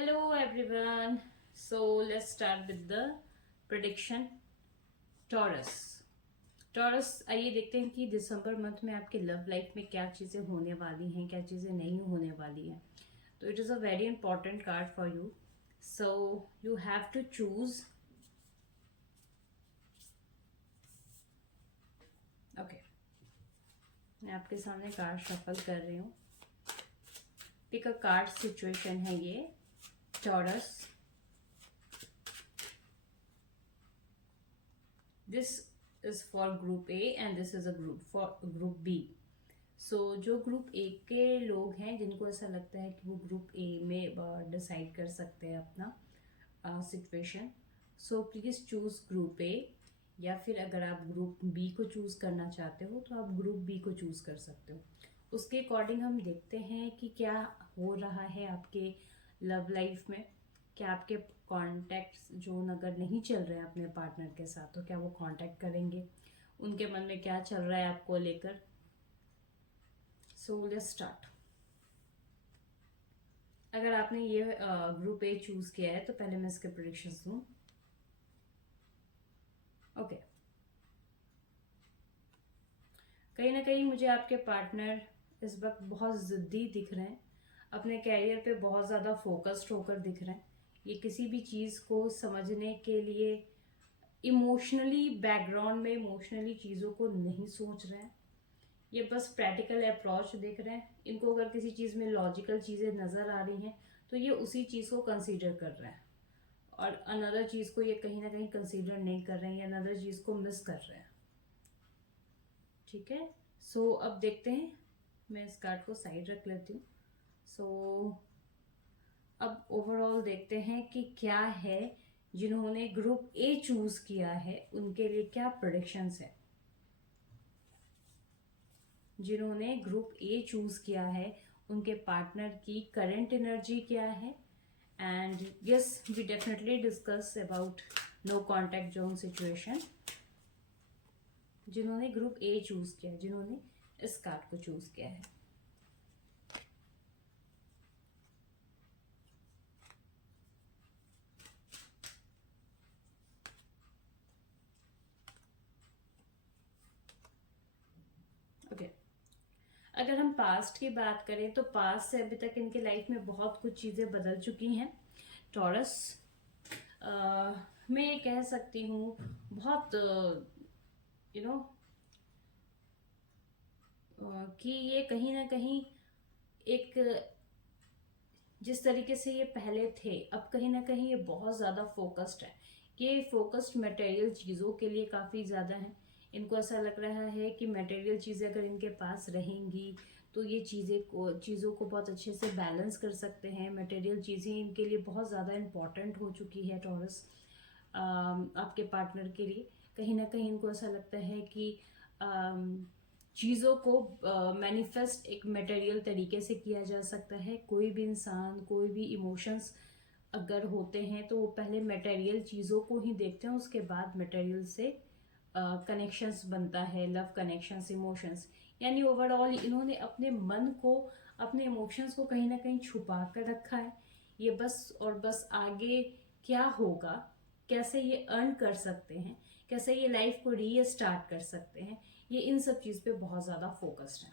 Hello everyone. So let's start with the prediction. Taurus. Taurus, आइए देखते हैं कि दिसंबर मंथ में आपके लव लाइफ में क्या चीज़ें होने वाली हैं, क्या चीज़ें नहीं होने वाली हैं. तो it is a very important card for you. So you have to choose. Okay, मैं आपके सामने कार्ड शफल कर रही हूँ. पिक अ कार्ड सिचुएशन है ये taurus. This is for group A and this is a group for group B. So जो group A के लोग हैं जिनको ऐसा लगता है कि वो ग्रुप ए में डिसाइड कर सकते हैं अपना situation, so please choose group A. या फिर अगर आप ग्रुप बी को चूज़ करना चाहते हो तो आप ग्रुप बी को चूज़ कर सकते हो. उसके अकॉर्डिंग हम देखते हैं कि क्या हो रहा है आपके लव लाइफ में. क्या आपके कॉन्टैक्ट्स जो अगर नहीं चल रहे हैं अपने पार्टनर के साथ तो क्या वो कांटेक्ट करेंगे, उनके मन में क्या चल रहा है आपको लेकर. सो लेट्स स्टार्ट. अगर आपने ये ग्रुप ए चूज किया है तो पहले मैं इसके प्रेडिक्शंस दूं. ओके, कहीं ना कहीं मुझे आपके पार्टनर इस वक्त बहुत जिद्दी दिख रहे हैं, अपने कैरियर पे बहुत ज़्यादा फोकस्ड होकर दिख रहे हैं. ये किसी भी चीज़ को समझने के लिए इमोशनली बैकग्राउंड में इमोशनली चीज़ों को नहीं सोच रहे हैं. ये बस प्रैक्टिकल अप्रोच देख रहे हैं. इनको अगर किसी चीज़ में लॉजिकल चीज़ें नज़र आ रही हैं तो ये उसी चीज़ को कंसीडर कर रहे हैं, और अनदर चीज़ को ये कहीं ना कहीं कंसीडर नहीं कर रहे हैं या अनदर चीज़ को मिस कर रहे हैं. ठीक है, सो अब देखते हैं. मैं इस कार्ड को साइड रख लेती हूँ. सो अब ओवरऑल देखते हैं कि क्या है जिन्होंने ग्रुप ए चूज किया है उनके लिए क्या प्रेडिक्शंस है. जिन्होंने ग्रुप ए चूज किया है उनके पार्टनर की करंट एनर्जी क्या है. And yes, we definitely discuss about no contact zone situation. जिन्होंने ग्रुप ए चूज किया, जिन्होंने इस कार्ड को चूज किया है. ओके, अगर हम पास्ट की बात करें तो पास्ट से अभी तक इनके लाइफ में बहुत कुछ चीज़ें बदल चुकी हैं. टॉरस, मैं ये कह सकती हूँ बहुत यू नो कि ये कहीं ना कहीं एक जिस तरीके से ये पहले थे अब कहीं ना कहीं ये बहुत ज़्यादा फोकस्ड है. ये फोकस्ड मटेरियल चीज़ों के लिए काफ़ी ज़्यादा है. इनको ऐसा लग रहा है कि मटेरियल चीज़ें अगर इनके पास रहेंगी तो ये चीज़ों को बहुत अच्छे से बैलेंस कर सकते हैं. मटेरियल चीज़ें इनके लिए बहुत ज़्यादा इम्पॉर्टेंट हो चुकी है टॉरस. आपके पार्टनर के लिए कहीं ना कहीं इनको ऐसा लगता है कि चीज़ों को मैनिफेस्ट एक मटेरियल तरीके से किया जा सकता है. कोई भी इंसान, कोई भी इमोशंस अगर होते हैं तो वो पहले मटेरियल चीज़ों को ही देखते हैं, उसके बाद मटेरियल से कनेक्शंस बनता है, लव कनेक्शंस, इमोशंस. यानी ओवरऑल इन्होंने अपने मन को, अपने इमोशंस को कहीं ना कहीं छुपा कर रखा है. ये बस और बस आगे क्या होगा, कैसे ये अर्न कर सकते हैं, कैसे ये लाइफ को रीस्टार्ट कर सकते हैं, ये इन सब चीज़ पे बहुत ज़्यादा फोकस्ड है.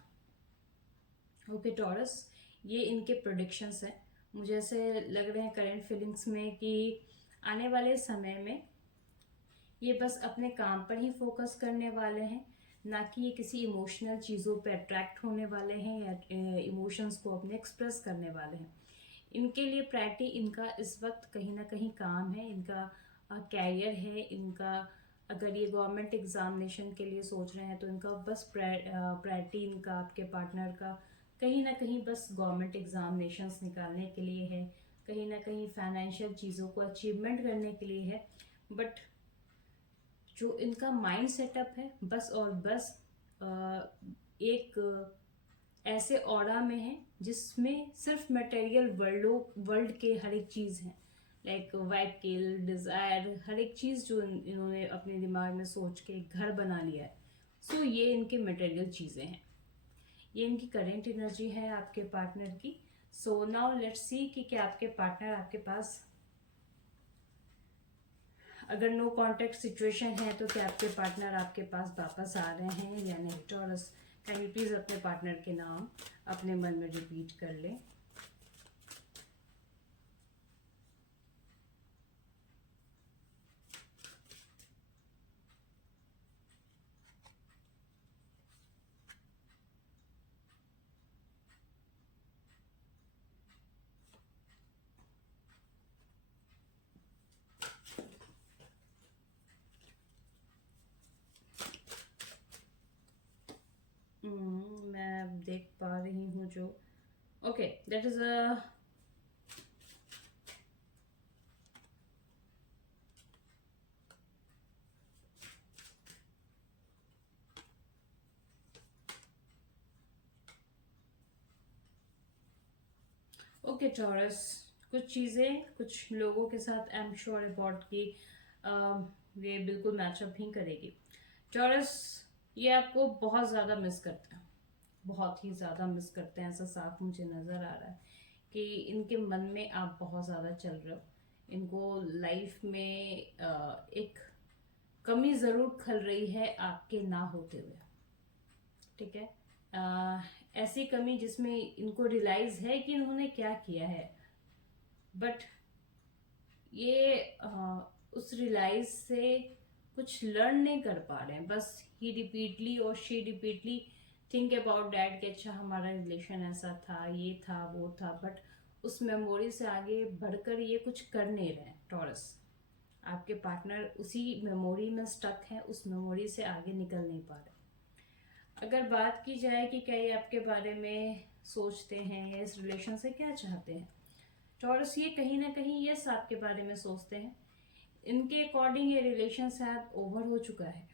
ओके टॉरस, ये इनके प्रोडिक्शंस हैं. मुझे ऐसे लग रहे हैं करंट फीलिंग्स में कि आने वाले समय में ये बस अपने काम पर ही फोकस करने वाले हैं, ना कि ये किसी इमोशनल चीज़ों पे अट्रैक्ट होने वाले हैं या इमोशंस को अपने एक्सप्रेस करने वाले हैं. इनके लिए प्रायोरिटी इनका इस वक्त कहीं ना कहीं काम है, इनका कैरियर है. इनका अगर ये गवर्नमेंट एग्जामिनेशन के लिए सोच रहे हैं तो इनका बस प्रायोरिटी इनका आपके पार्टनर का कहीं ना कहीं बस गवर्नमेंट एग्जामिनेशंस निकालने के लिए है, कहीं ना कहीं फाइनेंशियल चीज़ों को अचीवमेंट करने के लिए है. बट जो इनका माइंड सेटअप है बस और बस एक ऐसे ऑरा में है जिसमें सिर्फ मटेरियल वर्ल्ड के हर एक चीज़ है, लाइक वाइट किल डिज़ायर, हर एक चीज़ जो इन्होंने अपने दिमाग में सोच के एक घर बना लिया है. सो ये इनके मटेरियल चीज़ें हैं. ये इनकी करेंट एनर्जी है आपके पार्टनर की. सो नाउ लेट्स सी कि क्या आपके पार्टनर आपके पास, अगर नो कॉन्टेक्ट सिचुएशन है तो क्या आपके पार्टनर आपके पास वापस आ रहे हैं या नहीं। टॉरस, कैन यू प्लीज अपने पार्टनर के नाम अपने मन में रिपीट कर लें। मैं देख पा रही हूँ जो, okay that is a, okay taurus, कुछ चीज़ें कुछ लोगों के साथ आई एम श्योर अबाउट कि ये बिल्कुल मैचअप ही करेगी। टॉरस, ये आपको बहुत ज़्यादा मिस करते हैं, बहुत ही ज़्यादा मिस करते हैं, ऐसा साफ मुझे नज़र आ रहा है कि इनके मन में आप बहुत ज़्यादा चल रहे हो। इनको लाइफ में एक कमी ज़रूर खल रही है आपके ना होते हुए, ठीक है। ऐसी कमी जिसमें इनको रियलाइज है कि इन्होंने क्या किया है, बट ये उस रियलाइज से कुछ लर्न नहीं कर पा रहे हैं। बस ही रिपीटली और she repeatedly think about that कि अच्छा हमारा रिलेशन ऐसा था, ये था, वो था, बट उस मेमोरी से आगे बढ़कर ये कुछ कर नहीं रहे हैं। टॉरस, आपके पार्टनर उसी मेमोरी में स्टक है, उस मेमोरी से आगे निकल नहीं पा रहे। अगर बात की जाए कि क्या ये आपके बारे में सोचते हैं या इस रिलेशन से क्या चाहते हैं, टॉरस ये कहीं ना कहीं यस आपके बारे में सोचते हैं। इनके अकॉर्डिंग ये रिलेशन शायद ओवर हो चुका है।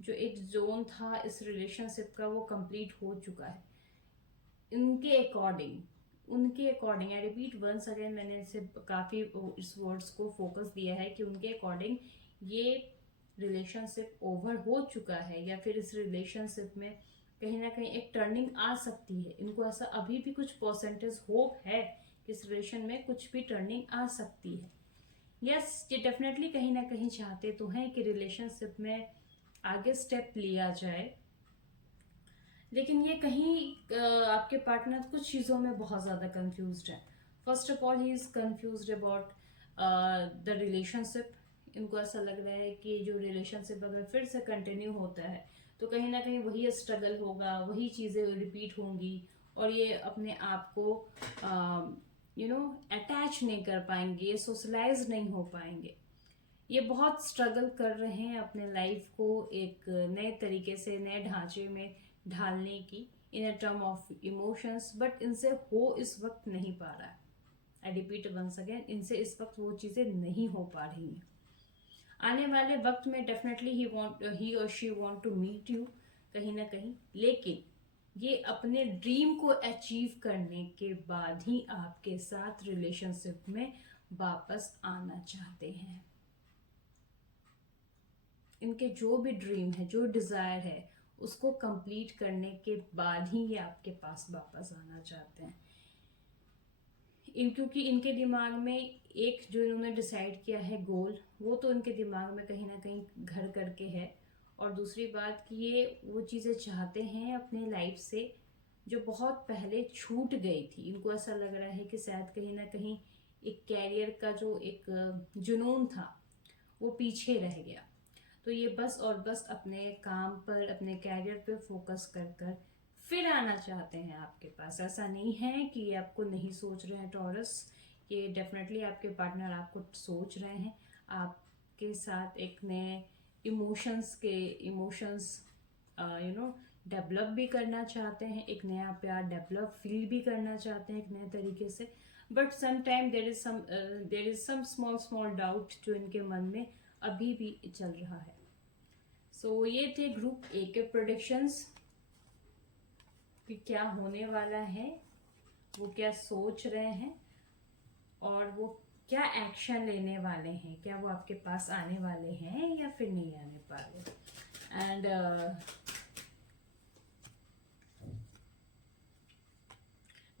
जो एक जोन था इस रिलेशनशिप का वो कंप्लीट हो चुका है इनके अकॉर्डिंग। उनके according, I repeat once again, मैंने इसे काफ़ी इस वर्ड्स को फोकस दिया है कि उनके अकॉर्डिंग ये रिलेशनशिप ओवर हो चुका है, या फिर इस रिलेशनशिप में कहीं ना कहीं एक टर्निंग आ सकती है। इनको ऐसा अभी भी कुछ परसेंटेज होप है कि इस रिलेशन में कुछ भी टर्निंग आ सकती है। यस, ये डेफिनेटली कहीं ना कहीं चाहते तो हैं कि रिलेशनशिप में आगे स्टेप लिया जाए, लेकिन ये कहीं आपके पार्टनर कुछ चीज़ों में बहुत ज़्यादा कंफ्यूज्ड है। First of all he is confused about the relationship. इनको ऐसा लग रहा है कि जो रिलेशनशिप अगर फिर से कंटिन्यू होता है तो कहीं ना कहीं वही स्ट्रगल होगा, वही चीज़ें रिपीट होंगी, और ये अपने आप को अटैच नहीं कर पाएंगे, सोशलाइज नहीं हो पाएंगे। ये बहुत स्ट्रगल कर रहे हैं अपने लाइफ को एक नए तरीके से, नए ढांचे में ढालने की, in a term of emotions, but इनसे हो इस वक्त नहीं पा रहा है। आई रिपीट वंस अगेन, इनसे इस वक्त वो चीज़ें नहीं हो पा रही हैं। आने वाले वक्त में डेफिनेटली ही और she want to meet you कहीं ना कहीं, लेकिन ये अपने ड्रीम को अचीव करने के बाद ही आपके साथ रिलेशनशिप में वापस आना चाहते हैं। इनके जो भी ड्रीम है, जो डिज़ायर है, उसको कंप्लीट करने के बाद ही ये आपके पास वापस आना चाहते हैं। क्योंकि इनके दिमाग में एक जो इन्होंने डिसाइड किया है गोल, वो तो इनके दिमाग में कहीं ना कहीं घर करके है। और दूसरी बात कि ये वो चीज़ें चाहते हैं अपने लाइफ से जो बहुत पहले छूट गई थी। इनको ऐसा लग रहा है कि शायद कहीं ना कहीं एक कैरियर का जो एक जुनून था वो पीछे रह गया। तो ये बस और बस अपने काम पर, अपने कैरियर पे फोकस कर कर फिर आना चाहते हैं आपके पास। ऐसा नहीं है कि ये आपको नहीं सोच रहे हैं टॉरस, ये डेफिनेटली आपके पार्टनर आपको सोच रहे हैं। आपके साथ एक नए इमोशंस डेवलप भी करना चाहते हैं, एक नया प्यार डेवलप फील भी करना चाहते हैं एक नए तरीके से। But sometime there is some small doubt जो इनके मन में अभी भी चल रहा है। सो ये थे ग्रुप ए के प्रेडिक्शंस कि क्या होने वाला है, वो क्या सोच रहे हैं, और वो क्या एक्शन लेने वाले हैं, क्या वो आपके पास आने वाले हैं या फिर नहीं आने वाले। एंड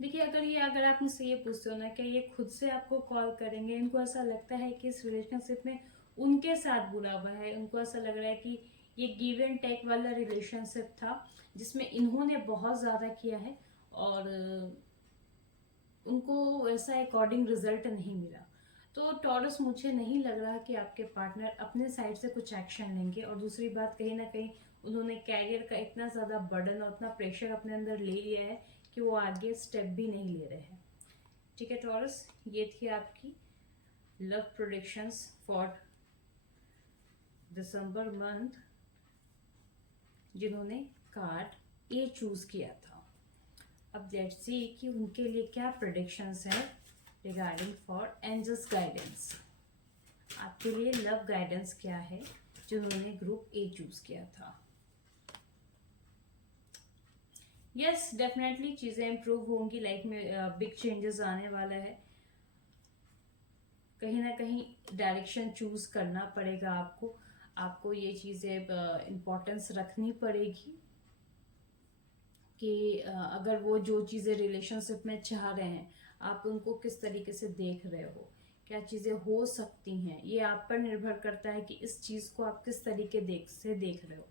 देखिए देखिए, अगर आप मुझसे ये पूछते हो ना कि ये खुद से आपको कॉल करेंगे, इनको ऐसा लगता है कि इस रिलेशनशिप में उनके साथ बुरा हुआ है, उनको ऐसा लग रहा है कि ये गिव एंड टेक वाला रिलेशनशिप था जिसमें इन्होंने बहुत ज़्यादा किया है और उनको वैसा अकॉर्डिंग रिजल्ट नहीं मिला। तो टॉरस, मुझे नहीं लग रहा कि आपके पार्टनर अपने साइड से कुछ एक्शन लेंगे। और दूसरी बात, कहीं ना कहीं उन्होंने कैरियर का इतना ज़्यादा बर्डन और इतना प्रेशर अपने अंदर ले लिया है कि वो आगे स्टेप भी नहीं ले रहे हैं। ठीक है टॉरस, ये थी आपकी love predictions for December month जिन्होंने कार्ड ए चूज किया था। अब लेट्स सी कि उनके लिए क्या प्रेडिक्शंस है रिगार्डिंग फॉर एंजल्स गाइडेंस। आपके लिए लव गाइडेंस क्या है जिन्होंने ग्रुप ए चूज किया था। यस, डेफिनेटली चीजें इंप्रूव होंगी, लाइफ में बिग चेंजेस आने वाला है। कहीं ना कहीं डायरेक्शन चूज करना पड़ेगा आपको ये चीजें इम्पोर्टेंस रखनी पड़ेगी कि अगर वो जो चीजें रिलेशनशिप में चाह रहे हैं आप उनको किस तरीके से देख रहे हो, क्या चीजें हो सकती हैं, ये आप पर निर्भर करता है कि इस चीज को आप किस तरीके से देख रहे हो।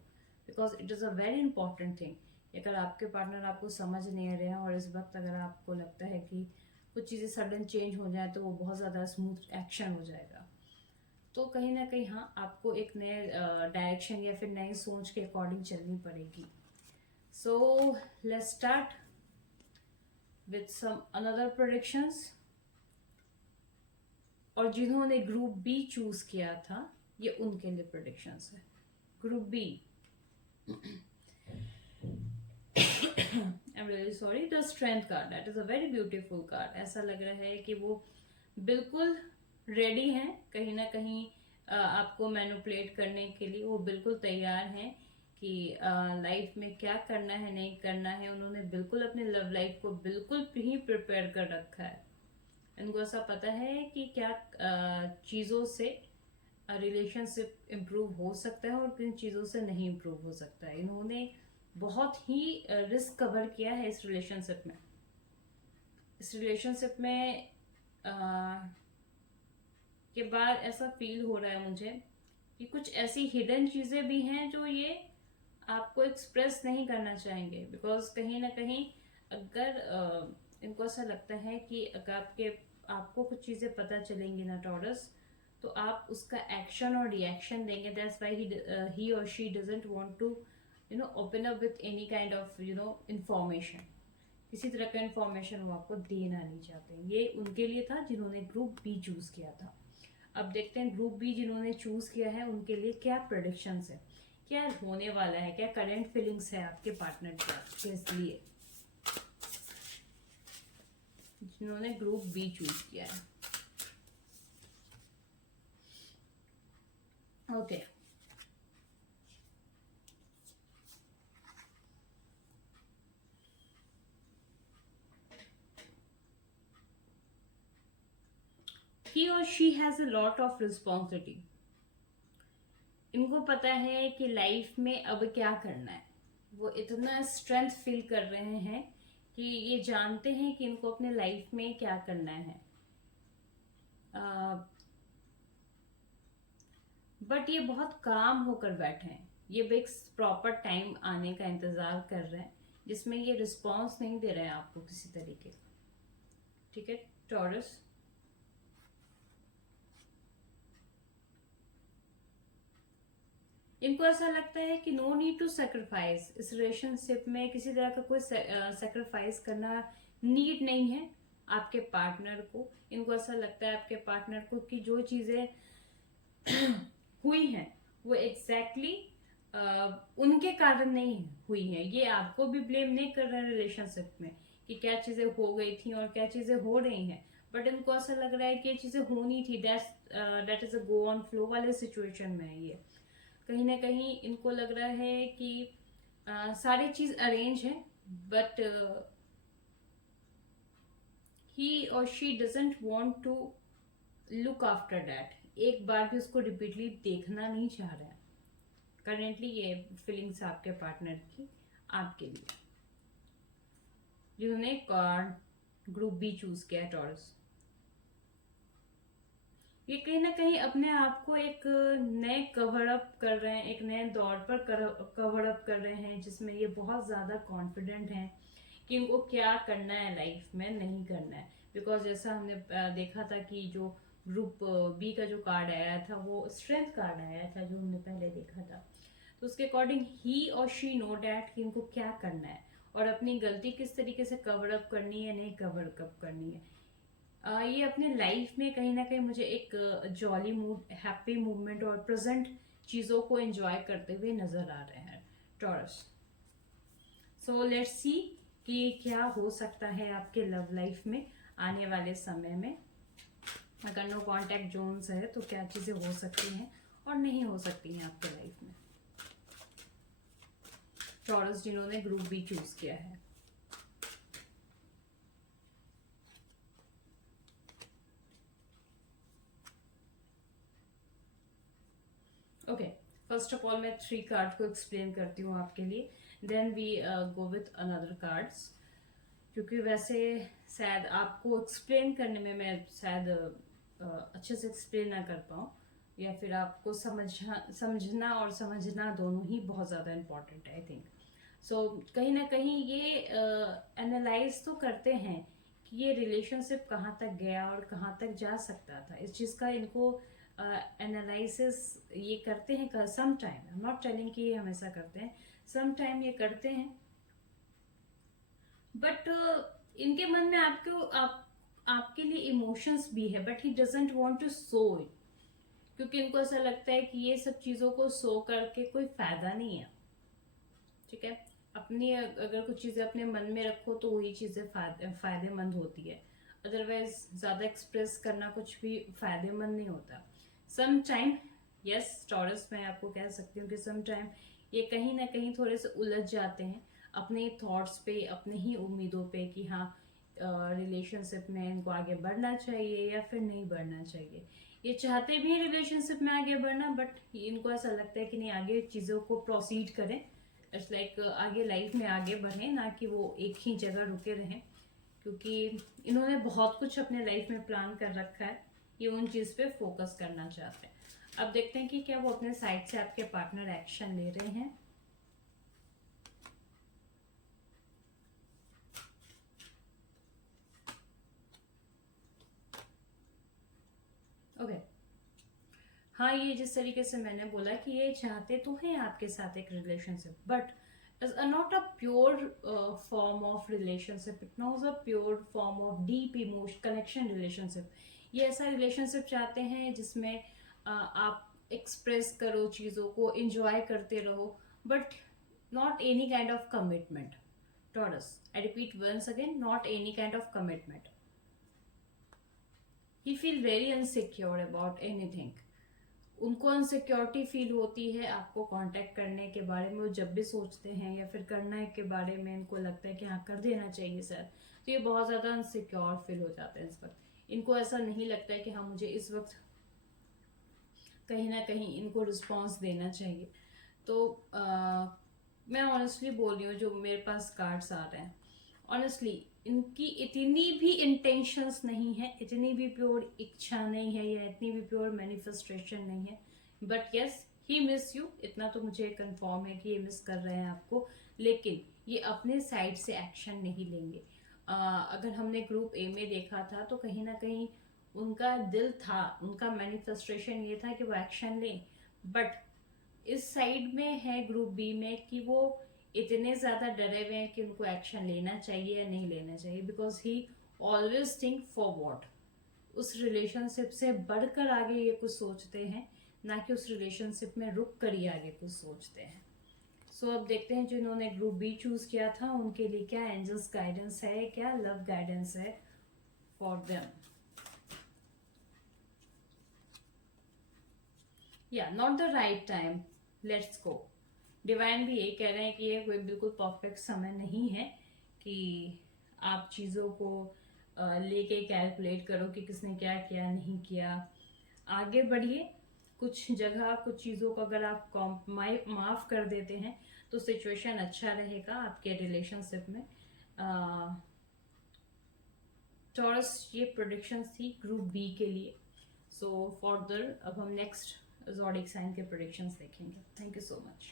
Because it is a very important thing. अगर आपके पार्टनर आपको समझ नहीं रहे हैं और इस वक्त अगर आपको लगता है कि कुछ चीज़ें सडन चेंज हो जाए तो वो बहुत ज़्यादा स्मूथ एक्शन हो जाएगा, तो कहीं ना कहीं हाँ आपको एक नए डायरेक्शन या फिर नई सोच के अकॉर्डिंग चलनी पड़ेगी। So let's start with some another predictions. और जिन्होंने ग्रुप बी चूज किया था ये उनके लिए प्रेडिक्शंस है। Group B, I'm really sorry, the strength card, that is a very beautiful card। ऐसा लग रहा है कि वो बिल्कुल रेडी हैं, कहीं ना कहीं आपको मैनिपुलेट करने के लिए वो बिल्कुल तैयार हैं कि लाइफ में क्या करना है नहीं करना है। उन्होंने बिल्कुल अपने लव लाइफ को बिल्कुल ही प्रिपेयर कर रखा है। इनको ऐसा पता है कि क्या चीज़ों से रिलेशनशिप इम्प्रूव हो सकता है और किन चीज़ों से नहीं इम्प्रूव हो सकता है। इन्होंने बहुत ही रिस्क कवर किया है इस रिलेशनशिप में। इस रिलेशनशिप में के बाद ऐसा फील हो रहा है मुझे कि कुछ ऐसी हिडन चीज़ें भी हैं जो ये आपको एक्सप्रेस नहीं करना चाहेंगे। बिकॉज कहीं ना कहीं अगर इनको ऐसा लगता है कि अगर आपको कुछ चीज़ें पता चलेंगी ना टॉरस, तो आप उसका एक्शन और रिएक्शन देंगे। दैट्स व्हाई ही और she doesn't want to open up with any kind of information. किसी तरह का इंफॉर्मेशन वो आपको देना नहीं चाहते। ये उनके लिए था जिन्होंने ग्रुप बी चूज किया था। अब देखते हैं ग्रुप बी जिन्होंने चूज किया है उनके लिए क्या प्रेडिक्शंस है, क्या होने वाला है, क्या करंट फीलिंग्स है आपके पार्टनर के लिए जिन्होंने ग्रुप बी चूज किया है। Okay, he or she has a lot of responsibility। इनको पता है कि लाइफ में अब क्या करना है। वो इतना स्ट्रेंथ फील कर रहे हैं कि ये जानते हैं कि इनको अपने लाइफ में क्या करना है। बट ये बहुत काम होकर बैठे हैं। ये एक प्रॉपर टाइम आने का इंतजार कर रहे हैं जिसमें ये रिस्पॉन्स नहीं दे रहे हैं आपको किसी तरीके का। ठीक है टॉरस, इनको ऐसा लगता है कि नो नीड टू सेक्रीफाइस। इस रिलेशनशिप में किसी तरह का कोई सेक्रीफाइस करना नीड नहीं है आपके पार्टनर को। इनको ऐसा लगता है आपके पार्टनर को कि जो चीजें हुई हैं वो एग्जैक्टली उनके कारण नहीं हुई है। ये आपको भी ब्लेम नहीं कर रहे हैं रिलेशनशिप में कि क्या चीजें हो गई थी और क्या चीजें हो रही हैं। बट इनको ऐसा लग रहा है कि ये चीजें होनी थी। That is a go on flow वाले सिचुएशन में है ये। कहीं ना कहीं इनको लग रहा है कि सारी चीज अरेंज है बट ही और she doesn't want to look after that. एक बार भी उसको रिपीटली देखना नहीं चाह रहे हैं। करेंटली ये फीलिंग्स आपके पार्टनर की आपके लिए जिन्होंने कार्ड ग्रुप बी चूज किया है टॉरस। ये कहीं ना कहीं अपने आप को एक नए कवर अप कर रहे हैं, एक नए दौर पर कवर अप कर रहे हैं, जिसमें ये बहुत ज़्यादा कॉन्फिडेंट हैं कि इनको क्या करना है लाइफ में, नहीं करना है। बिकॉज जैसा हमने देखा था कि जो ग्रुप बी का जो कार्ड आया था वो स्ट्रेंथ कार्ड आया था, जो हमने पहले देखा था। तो उसके अकॉर्डिंग ही और शी नो डैट कि इनको क्या करना है और अपनी गलती किस तरीके से कवर अप करनी है, नहीं कवर अप करनी है। ये अपने लाइफ में कहीं ना कहीं मुझे एक जॉली मूड, हैप्पी मूवमेंट और प्रेजेंट चीज़ों को एंजॉय करते हुए नजर आ रहे हैं टॉरस। सो लेट्स सी कि क्या हो सकता है आपके लव लाइफ में आने वाले समय में। अगर नो कॉन्टैक्ट जोन्स है तो क्या चीज़ें हो सकती हैं और नहीं हो सकती हैं आपके लाइफ में। टॉरस जिन्होंने ग्रुप बी चूज किया है। ओके, फर्स्ट ऑफ ऑल मैं 3 कार्ड को एक्सप्लेन करती हूँ आपके लिए, then we go with another cards. क्योंकि वैसे शायद आपको एक्सप्लेन करने में मैं शायद अच्छे से एक्सप्लेन ना कर पाऊँ, या फिर आपको समझना और समझना दोनों ही बहुत ज़्यादा इम्पोर्टेंट है आई थिंक। सो कहीं ना कहीं ये एनालाइज तो करते हैं कि ये रिलेशनशिप कहाँ तक गया और कहाँ तक जा सकता था, इस चीज़ का इनको एनालिसिस ये करते हैं some time. I am not telling कि ये हमेशा करते हैं, सम टाइम ये करते हैं। बट इनके मन में आपके लिए इमोशंस भी है, but he doesn't want to show it, क्योंकि इनको ऐसा लगता है कि ये सब चीज़ों को शो करके कोई फायदा नहीं है। ठीक है, अपनी अगर कुछ चीज़ें अपने मन में रखो तो वही चीज़ें फायदेमंद होती है, अदरवाइज ज़्यादा एक्सप्रेस करना कुछ भी फायदेमंद नहीं होता। सम टाइम यस टॉरस, मैं आपको कह सकती हूँ कि सम टाइम ये कहीं ना कहीं थोड़े से उलझ जाते हैं अपने थॉट्स पे, अपने ही उम्मीदों पे कि हाँ रिलेशनशिप में इनको आगे बढ़ना चाहिए या फिर नहीं बढ़ना चाहिए। ये चाहते भी हैं रिलेशनशिप में आगे बढ़ना, बट इनको ऐसा लगता है कि नहीं, आगे चीज़ों को प्रोसीड करें, इट्स लाइक आगे लाइफ में आगे बढ़ें, ना कि वो एक ही जगह रुके रहें। क्योंकि इन्होंने बहुत कुछ अपने लाइफ में प्लान कर रखा है, ये उन चीज़ पे फोकस करना चाहते हैं। अब देखते हैं कि क्या वो अपने साइड से आपके पार्टनर एक्शन ले रहे हैं। ओके, हाँ, ये जिस तरीके से मैंने बोला कि ये चाहते तो हैं आपके साथ एक relationship, but is not a pure form of relationship, it not a pure form of deep emotion connection relationship। ये ऐसा रिलेशनशिप चाहते हैं जिसमें आप एक्सप्रेस करो चीज़ों को, एंजॉय करते रहो, but not any kind of commitment. Taurus, I repeat once again, not any kind of commitment. He feel very unsecure about anything. उनको अनसिक्योरिटी फील होती है आपको कांटेक्ट करने के बारे में, वो जब भी सोचते हैं या फिर करने के बारे में इनको लगता है कि हाँ कर देना चाहिए सर, तो ये बहुत ज़्यादा अनसिक्योर फील हो जाते हैं इस वक्त। इनको ऐसा नहीं लगता है कि हाँ मुझे इस वक्त कहीं ना कहीं इनको रिस्पॉन्स देना चाहिए। तो मैं ऑनेस्टली बोल रही हूँ, जो मेरे पास कार्ड्स आ रहे हैं, ऑनेस्टली इनकी इतनी भी इंटेंशंस नहीं है, इतनी भी प्योर इच्छा नहीं है, या इतनी भी प्योर मैनिफेस्टेशन नहीं है, but yes he miss you, इतना तो मुझे कंफर्म है कि ये मिस कर रहे हैं आपको। लेकिन ये अपने साइड से एक्शन नहीं लेंगे। अगर हमने ग्रुप ए में देखा था तो कहीं ना कहीं उनका दिल था, उनका मैनिफेस्टेशन ये था कि वो एक्शन लें, बट इस साइड में है ग्रुप बी में कि वो इतने ज़्यादा डरे हुए हैं कि उनको एक्शन लेना चाहिए या नहीं लेना चाहिए, because he always think forward. उस रिलेशनशिप से बढ़कर आगे ये कुछ सोचते हैं, ना कि उस रिलेशनशिप में रुक कर ही आगे कुछ सोचते हैं। सो अब देखते हैं जिन्होंने ग्रुप बी चूज किया था उनके लिए क्या एंजल्स गाइडेंस है, क्या लव गाइडेंस है फॉर देम। या not the right time, let's go. Divine भी ये कह रहे हैं कि ये कोई बिल्कुल परफेक्ट समय नहीं है कि आप चीज़ों को लेके कैलकुलेट करो कि किसने क्या किया नहीं किया। आगे बढ़िए, कुछ जगह कुछ चीज़ों को अगर आप माफ़ कर देते हैं तो सिचुएशन अच्छा रहेगा आपके रिलेशनशिप में। टॉरस ये प्रोडिक्शंस थी ग्रुप बी के लिए। सो फर्दर अब हम नेक्स्ट ज़ोडिक साइन के प्रोडिक्शंस देखेंगे। Thank you so much.